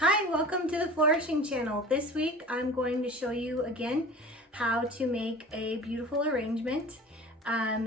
Hi, welcome to the Flourishing channel. This week I'm going to show you again how to make a beautiful arrangement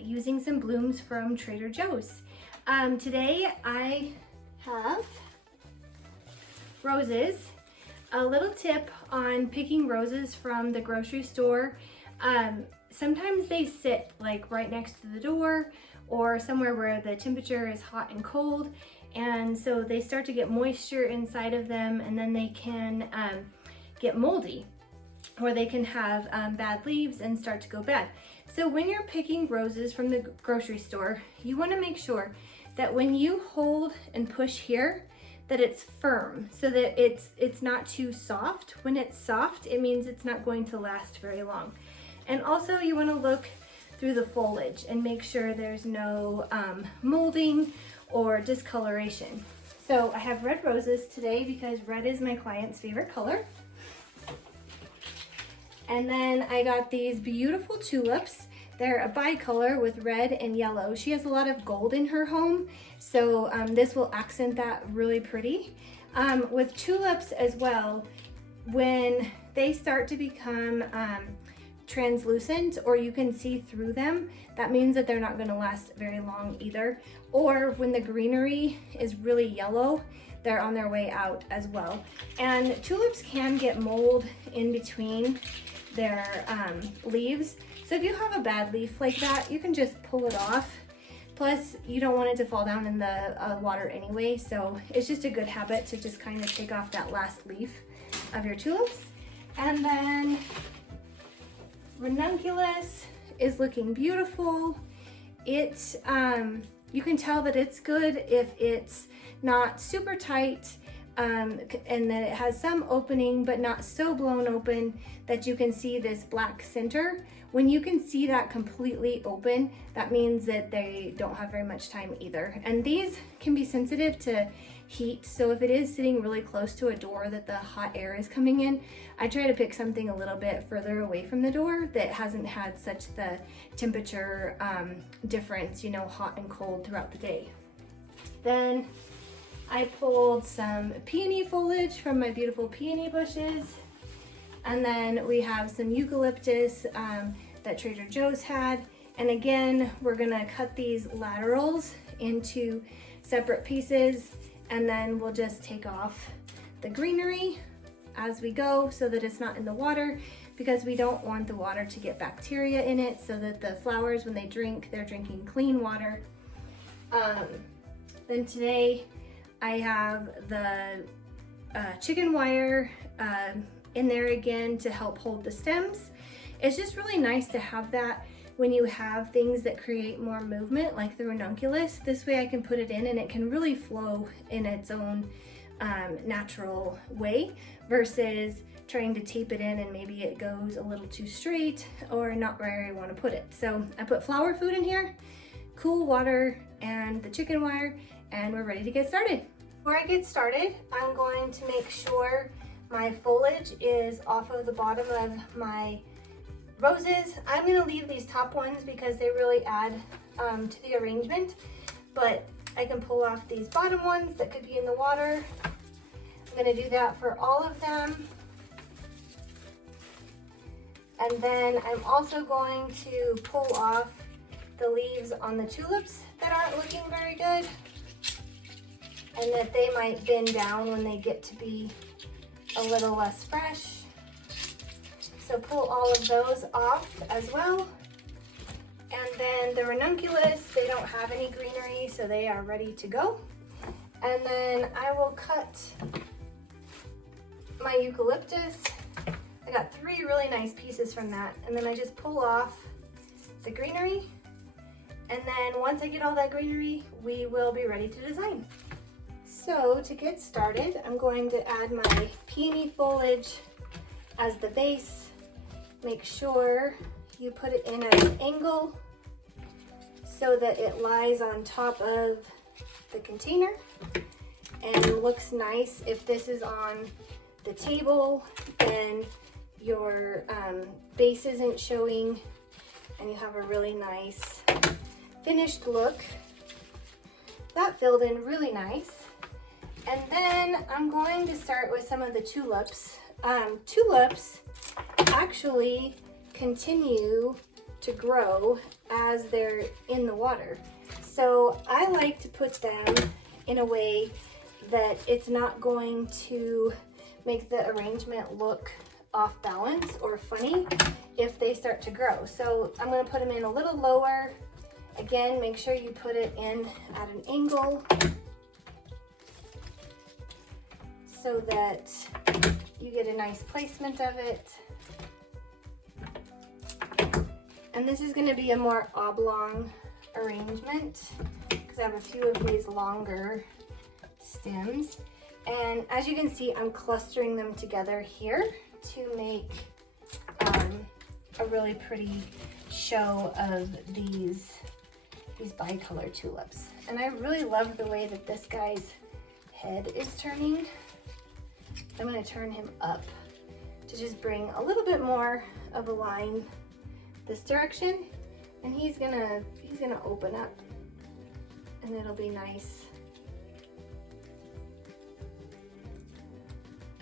using some blooms from Trader Joe's. Today I have roses. A little tip on picking roses from the grocery store. Sometimes they sit like right next to the door or somewhere where the temperature is hot and cold, and so they start to get moisture inside of them, and then they can get moldy, or they can have bad leaves and start to go bad. So when you're picking roses from the grocery store, you want to make sure that when you hold and push here, that it's firm, so that it's not too soft. When it's soft, it means it's not going to last very long. And also you want to look through the foliage and make sure there's no molding or discoloration. So I have red roses today because red is my client's favorite color. And then I got these beautiful tulips. They're a bicolor with red and yellow. She has a lot of gold in her home, so this will accent that really pretty. With tulips as well, when they start to become translucent, or you can see through them, that means that they're not going to last very long either. Or when the greenery is really yellow, they're on their way out as well. And tulips can get mold in between their leaves. So if you have a bad leaf like that, you can just pull it off. Plus, you don't want it to fall down in the water anyway, so it's just a good habit to just kind of take off that last leaf of your tulips. And then ranunculus is looking beautiful. It you can tell that it's good if it's not super tight, and that it has some opening but not so blown open that you can see this black center. When you can see that completely open, that means that they don't have very much time either. And these can be sensitive to heat, so if it is sitting really close to a door that the hot air is coming in, I try to pick something a little bit further away from the door that hasn't had such the temperature difference, you know, hot and cold throughout the day. Then I pulled some peony foliage from my beautiful peony bushes. And then we have some eucalyptus that Trader Joe's had. And again, we're gonna cut these laterals into separate pieces, and then we'll just take off the greenery as we go so that it's not in the water, because we don't want the water to get bacteria in it, so that the flowers, when they drink, they're drinking clean water. Then today I have the chicken wire in there again to help hold the stems. It's just really nice to have that when you have things that create more movement, like the ranunculus. This way I can put it in and it can really flow in its own natural way, versus trying to tape it in and maybe it goes a little too straight or not where I want to put it. So I put flower food in here, cool water, and the chicken wire, and we're ready to get started. Before I get started, I'm going to make sure my foliage is off of the bottom of my roses. I'm going to leave these top ones because they really add to the arrangement, but I can pull off these bottom ones that could be in the water. I'm going to do that for all of them. And then I'm also going to pull off the leaves on the tulips that aren't looking very good, and that they might bend down when they get to be a little less fresh. So pull all of those off as well. And then the ranunculus, they don't have any greenery, so they are ready to go. And then I will cut my eucalyptus. I got 3 really nice pieces from that. And then I just pull off the greenery. And then once I get all that greenery, we will be ready to design. So to get started, I'm going to add my peony foliage as the base. Make sure you put it in at an angle so that it lies on top of the container and looks nice. If this is on the table and your base isn't showing and you have a really nice finished look, that filled in really nice. And then I'm going to start with some of the tulips. Tulips actually continue to grow as they're in the water. So I like to put them in a way that it's not going to make the arrangement look off balance or funny if they start to grow. So I'm going to put them in a little lower. Again, make sure you put it in at an angle so that you get a nice placement of it. And this is going to be a more oblong arrangement because I have a few of these longer stems. And as you can see, I'm clustering them together here to make a really pretty show of these bicolor tulips. And I really love the way that this guy's head is turning. I'm going to turn him up to just bring a little bit more of a line this direction, and he's gonna open up, and it'll be nice.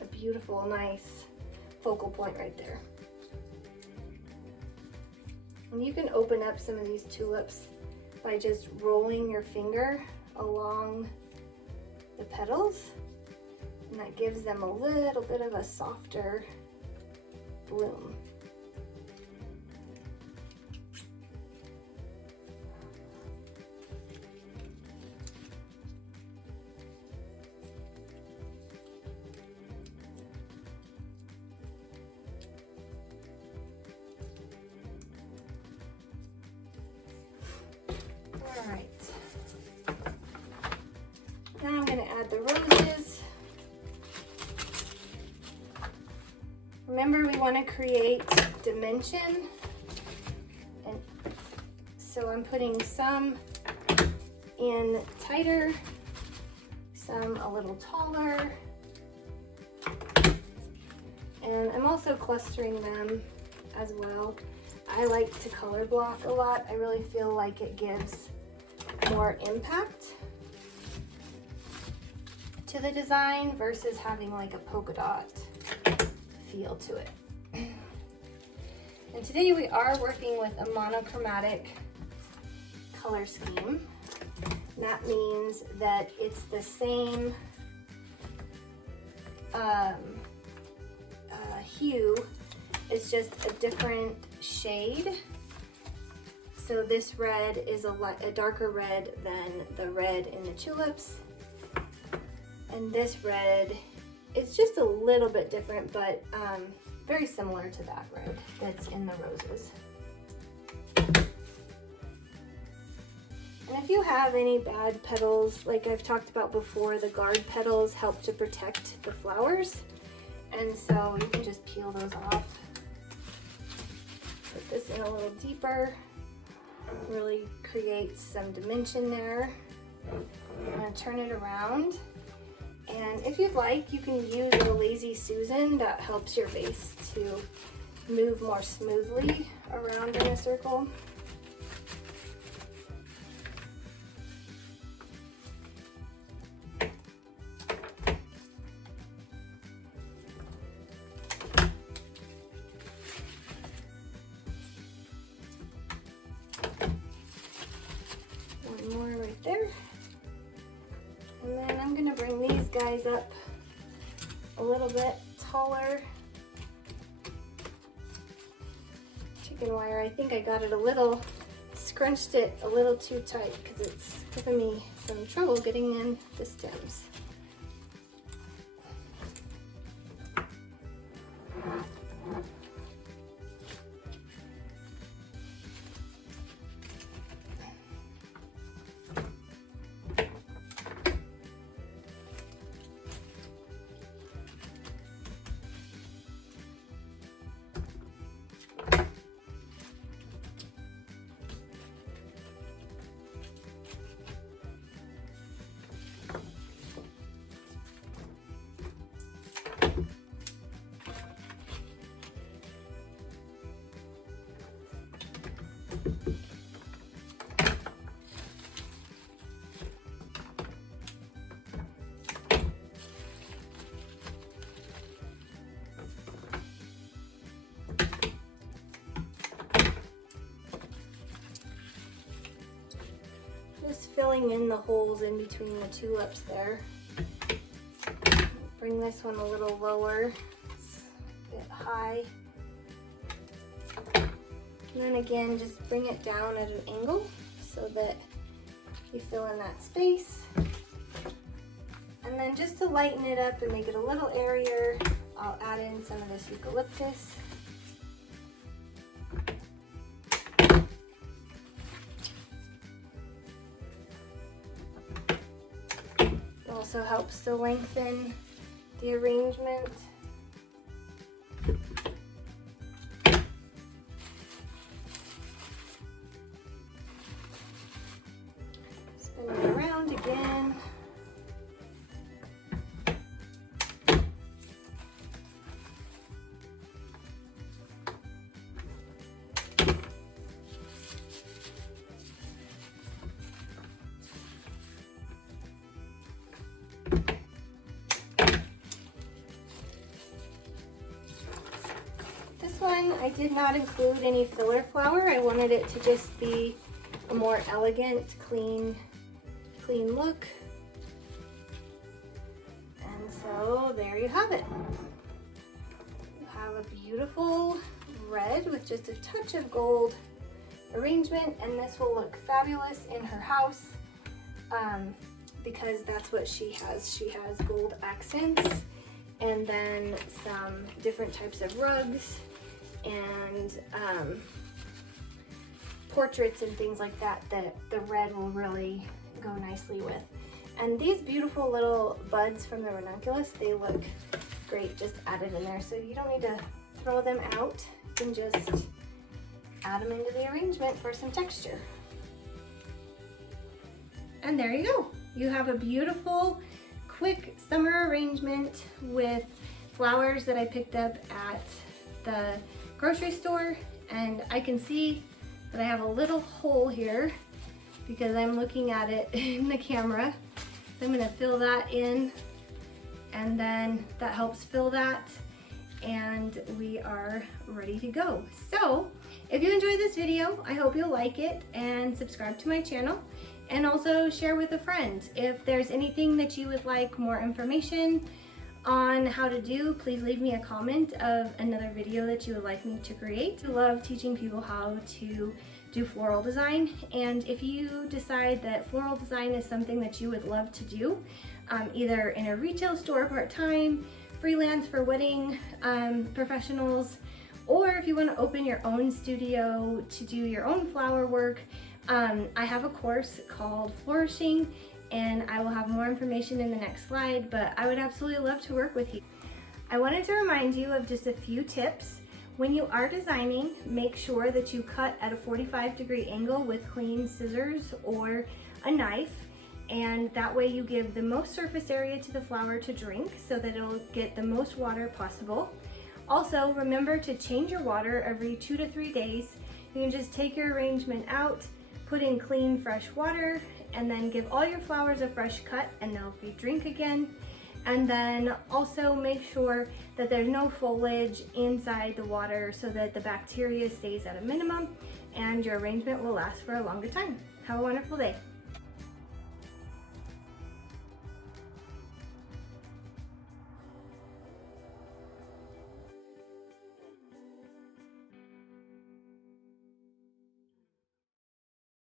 A beautiful, nice focal point right there. And you can open up some of these tulips by just rolling your finger along the petals, and that gives them a little bit of a softer bloom. All right, now I'm going to add the roses. Remember, we want to create dimension, and so I'm putting some in tighter, some a little taller, and I'm also clustering them as well. I like to color block a lot. I really feel like it gives more impact to the design versus having like a polka dot feel to it. And today we are working with a monochromatic color scheme. And that means that it's the same hue, it's just a different shade. So this red is a darker red than the red in the tulips. And this red is just a little bit different, but very similar to that red that's in the roses. And if you have any bad petals, like I've talked about before, the guard petals help to protect the flowers. And so you can just peel those off. Put this in a little deeper. Really create some dimension there. I'm going to turn it around, and if you'd like, you can use a Lazy Susan. That helps your vase to move more smoothly around in a circle. More right there. And then I'm going to bring these guys up a little bit taller. Chicken wire, I think I got it scrunched it a little too tight because it's giving me some trouble getting in the stems. filling in the holes in between the tulips there. Bring this one a little lower, it's a bit high. And then again, just bring it down at an angle so that you fill in that space. And then just to lighten it up and make it a little airier, I'll add in some of this eucalyptus. It also helps to lengthen the arrangement. Spin it around again. This one, I did not include any filler flower. I wanted it to just be a more elegant, clean look. And so there you have it. You have a beautiful red with just a touch of gold arrangement, and this will look fabulous in her house because that's what she has. She has gold accents and then some different types of rugs and portraits and things like that that the red will really go nicely with. And these beautiful little buds from the ranunculus, they look great just added in there, so you don't need to throw them out. You can just add them into the arrangement for some texture. And there you go. You have a beautiful, quick summer arrangement with flowers that I picked up at the grocery store. And I can see that I have a little hole here because I'm looking at it in the camera. So I'm gonna fill that in, and then that helps fill that, and we are ready to go. So if you enjoyed this video, I hope you'll like it and subscribe to my channel, and also share with a friend. If there's anything that you would like more information on how to do, please leave me a comment of another video that you would like me to create. I love teaching people how to do floral design, and if you decide that floral design is something that you would love to do, either in a retail store part-time, freelance for wedding professionals, or if you want to open your own studio to do your own flower work, I have a course called Flourishing, and I will have more information in the next slide, but I would absolutely love to work with you. I wanted to remind you of just a few tips. When you are designing, make sure that you cut at a 45-degree angle with clean scissors or a knife, and that way you give the most surface area to the flower to drink so that it'll get the most water possible. Also, remember to change your water every 2 to 3 days. You can just take your arrangement out, put in clean, fresh water, and then give all your flowers a fresh cut, and they'll be drink again. And then also make sure that there's no foliage inside the water so that the bacteria stays at a minimum and your arrangement will last for a longer time. Have a wonderful day.